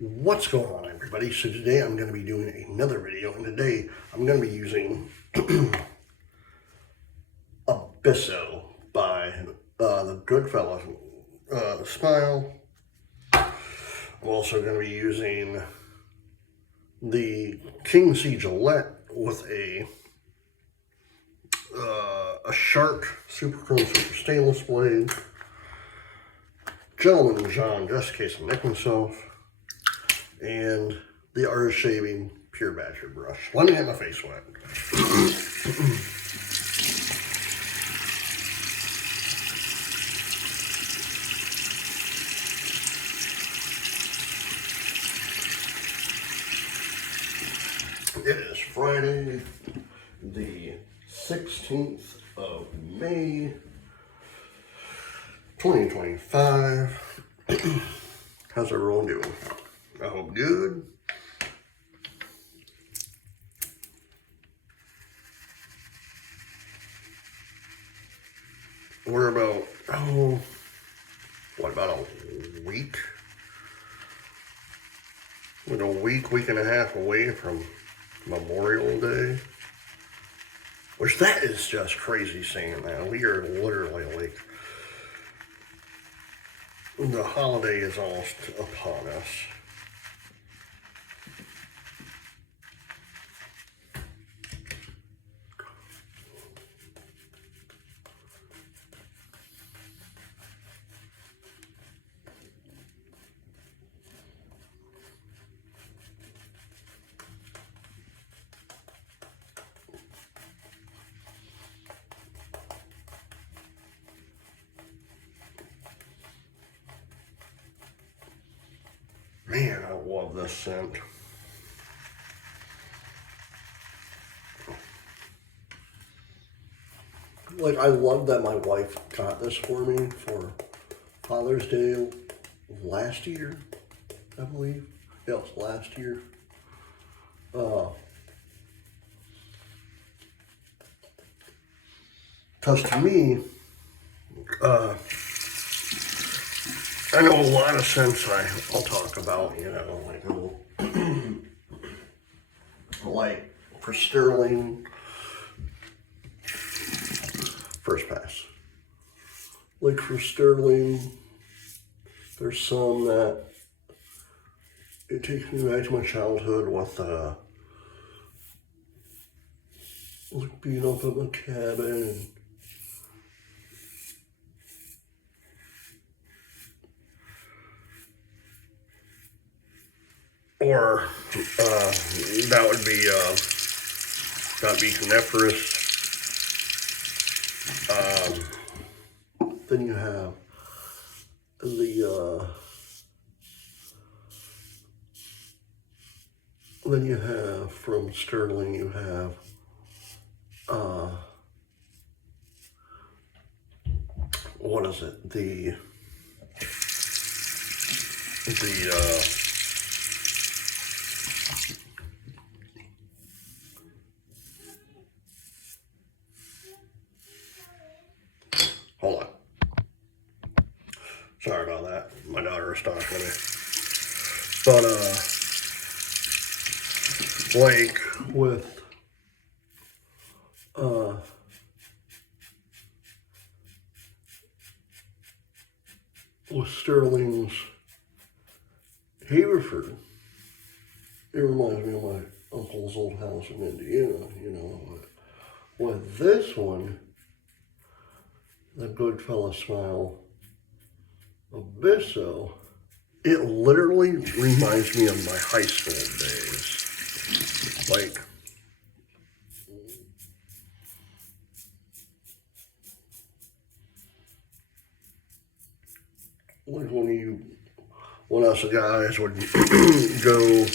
What's going on, everybody? So today I'm going to be doing another video, and today I'm going to be using Abysso by the Goodfellas Smile. I'm also going to be using the King C Gillette with a Shark Super Chrome Super Stainless blade. Gentleman John, just in case I nick myself. And the Artist Shaving Pure Badger brush. Let me get my face wet. It is Friday, the 16th of May, 2025. How's everyone doing? I hope good. We're about, about a week? Like a week and a half away from Memorial Day. Which that is just crazy saying that. We are literally like, the holiday is almost upon us. Man, I love this scent. Like, I love that my wife got this for me for Father's Day last year, I believe. Yeah, it was last year. Because to me, I know a lot of scents I'll talk about, you know, like for Sterling, first pass. Like for Sterling, there's some that it takes me back to my childhood with like being up at my cabin and or that would be coniferous. Then you have the then you have from Sterling, you have what is it? The hold on. Sorry about that. My daughter is talking to me. But like with Sterling's Haverford, it reminds me of my uncle's old house in Indiana, you know. With this one, the Goodfellas Smile Abysso, it literally reminds me of my high school days. Like when us guys would go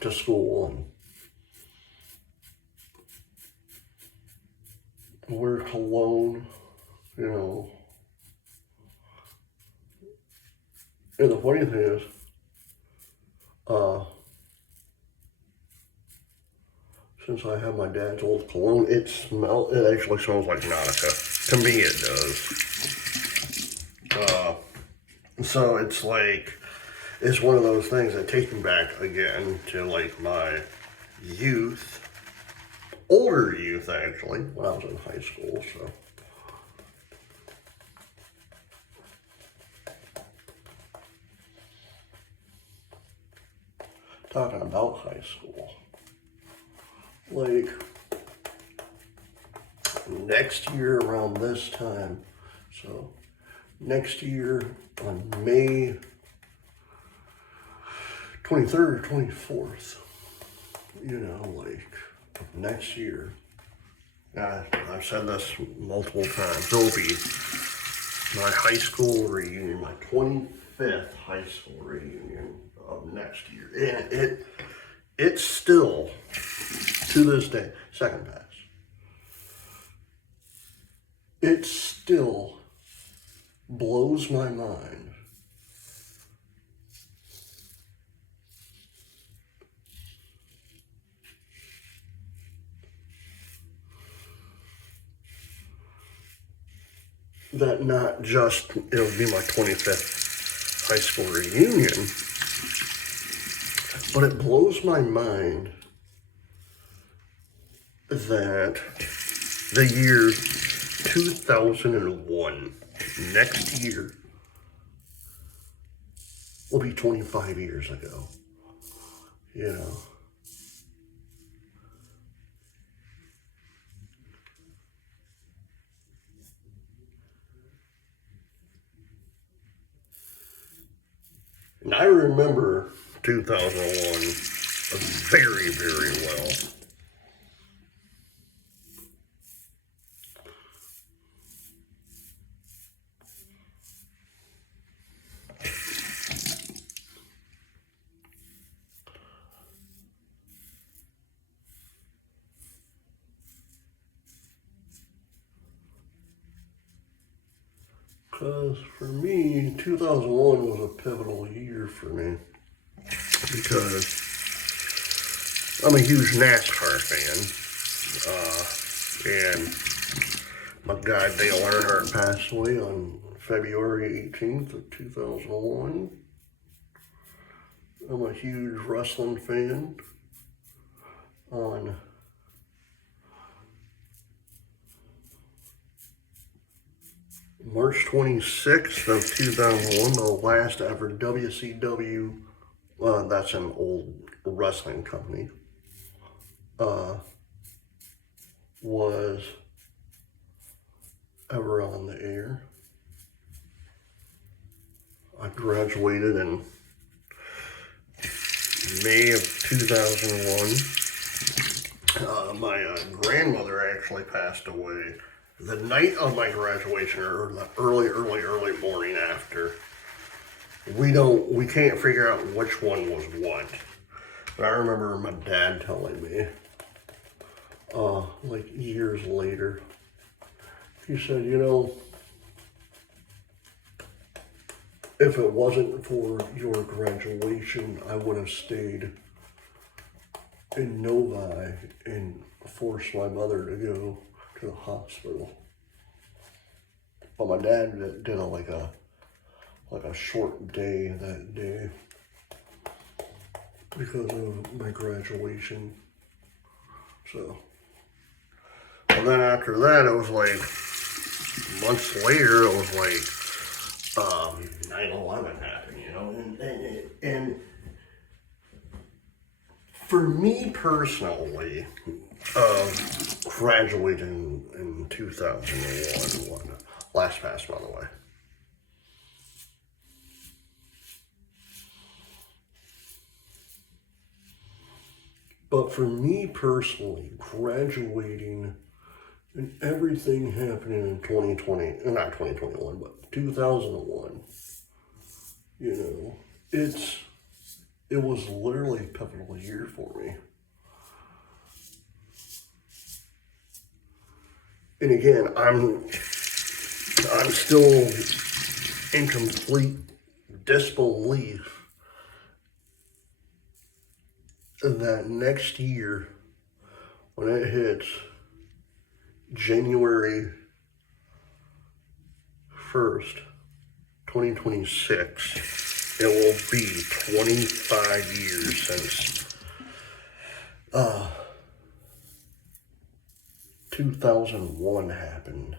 to school and wear cologne, you know. And the funny thing is, since I have my dad's old cologne, it actually smells like Nautica. To me, it does. So it's like, it's one of those things that take me back again to like my youth, older youth actually, when I was in high school, so. Talking about high school, like next year around this time, so next year on May 23rd or 24th, you know, like next year, I've said this multiple times, it'll be my high school reunion, my 25th high school reunion of next year. And it's still, to this day, second pass, it still blows my mind that not just it'll be my 25th high school reunion, but it blows my mind that the year 2001, next year, will be 25 years ago, you know. And I remember 2001 very, very well. Because for me, 2001 was a pivotal year for me. Because I'm a huge NASCAR fan. And my guy Dale Earnhardt passed away on February 18th of 2001. I'm a huge wrestling fan. On March 26th of 2001, the last ever WCW, that's an old wrestling company, was ever on the air. I graduated in May of 2001. My grandmother actually passed away the night of my graduation, or the early morning after. We can't figure out which one was what. But I remember my dad telling me, like years later, he said, you know, if it wasn't for your graduation, I would have stayed in Novi and forced my mother to go to the hospital. But my dad did like a short day that day because of my graduation. So, and then after that, it was like months later. It was like 9/11 happened, you know, and for me personally, graduating in 2001, last pass, by the way. But for me personally, graduating and everything happening in 2020, not 2021, but 2001, you know, it was literally a pivotal year for me. And again, I'm still in complete disbelief that next year, when it hits January 1st, 2026, it will be 25 years since 2001 happened.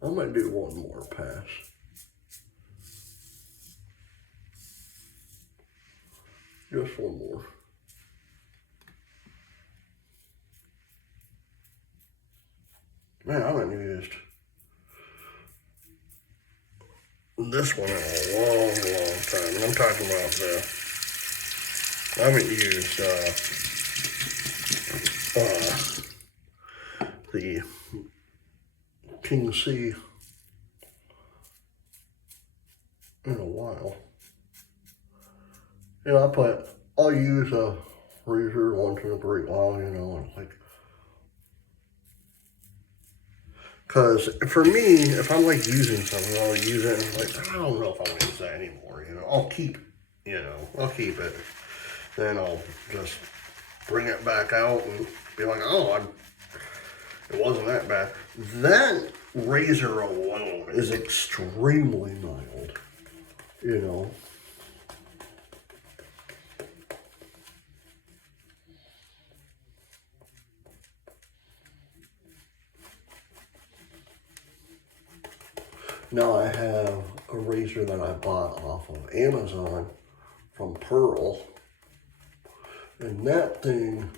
I'm gonna do one more pass. Just one more. Man, I haven't used this one in a long, long time. And I'm talking about I haven't used the King C in a while. You know, I'll use a razor once in a great while, you know, and like, because for me, if I'm like using something, I'll use it and like, I don't know if I want to use that anymore, you know, I'll keep it. Then I'll just bring it back out and be like, oh, it wasn't that bad. That razor alone is extremely mild, you know. Now I have a razor that I bought off of Amazon from Pearl. And that thing,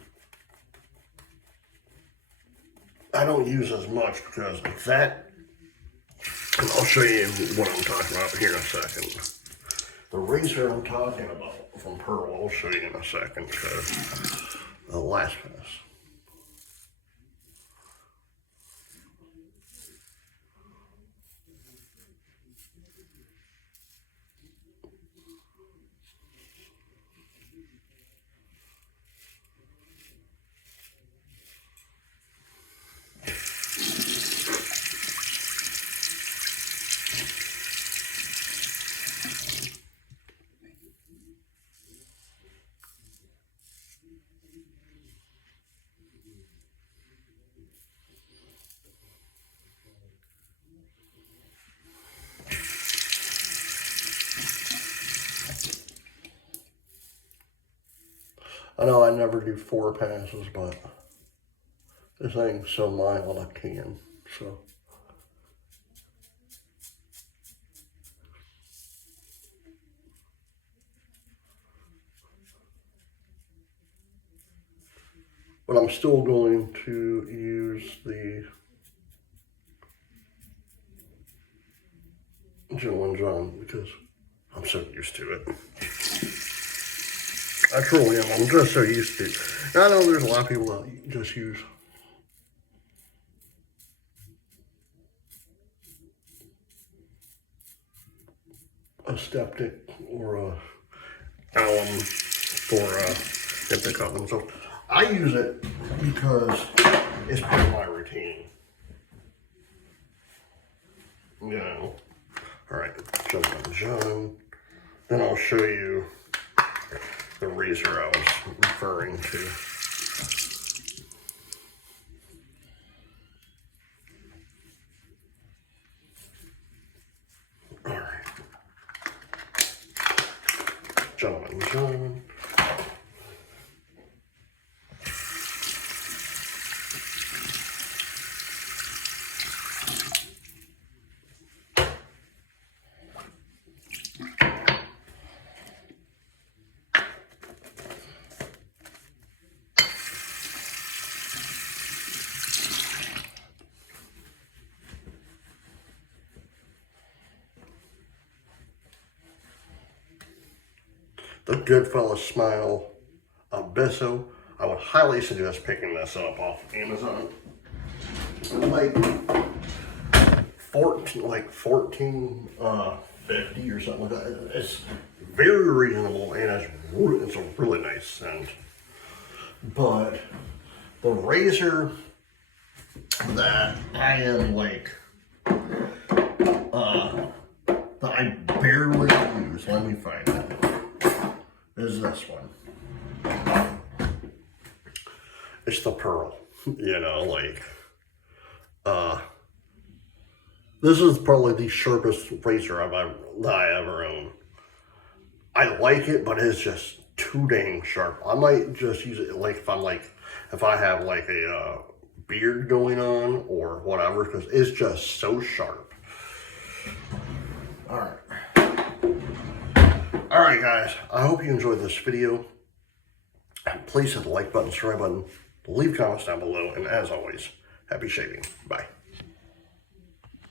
I don't use as much because that, and I'll show you what I'm talking about here in a second. The razor I'm talking about from Pearl, I'll show you in a second because last pass. I know I never do 4 passes, but this thing's so mild I can, so. But I'm still going to use the Jill and John because I'm so used to it. I truly am. I'm just so used to it. And I know there's a lot of people that just use a Steptic or a alum for if they cut themselves. I use it because it's part of my routine. You know. Alright, jump on John. Then I'll show you the razor I was referring to. Alright. John. The Goodfellas Smile Abysso. I would highly suggest picking this up off Amazon. Like 14, 50 or something like that. It's very reasonable and it's a really nice scent. But the razor that I am like that I barely use, let me find it, is this one. It's the Pearl, you know, like This is probably the sharpest razor that I ever own. I like it, but it's just too dang sharp. I might just use it like if I have like a beard going on or whatever, because it's just so sharp. All right, guys. I hope you enjoyed this video. Please hit the like button, subscribe button, leave comments down below, and as always, happy shaving. Bye.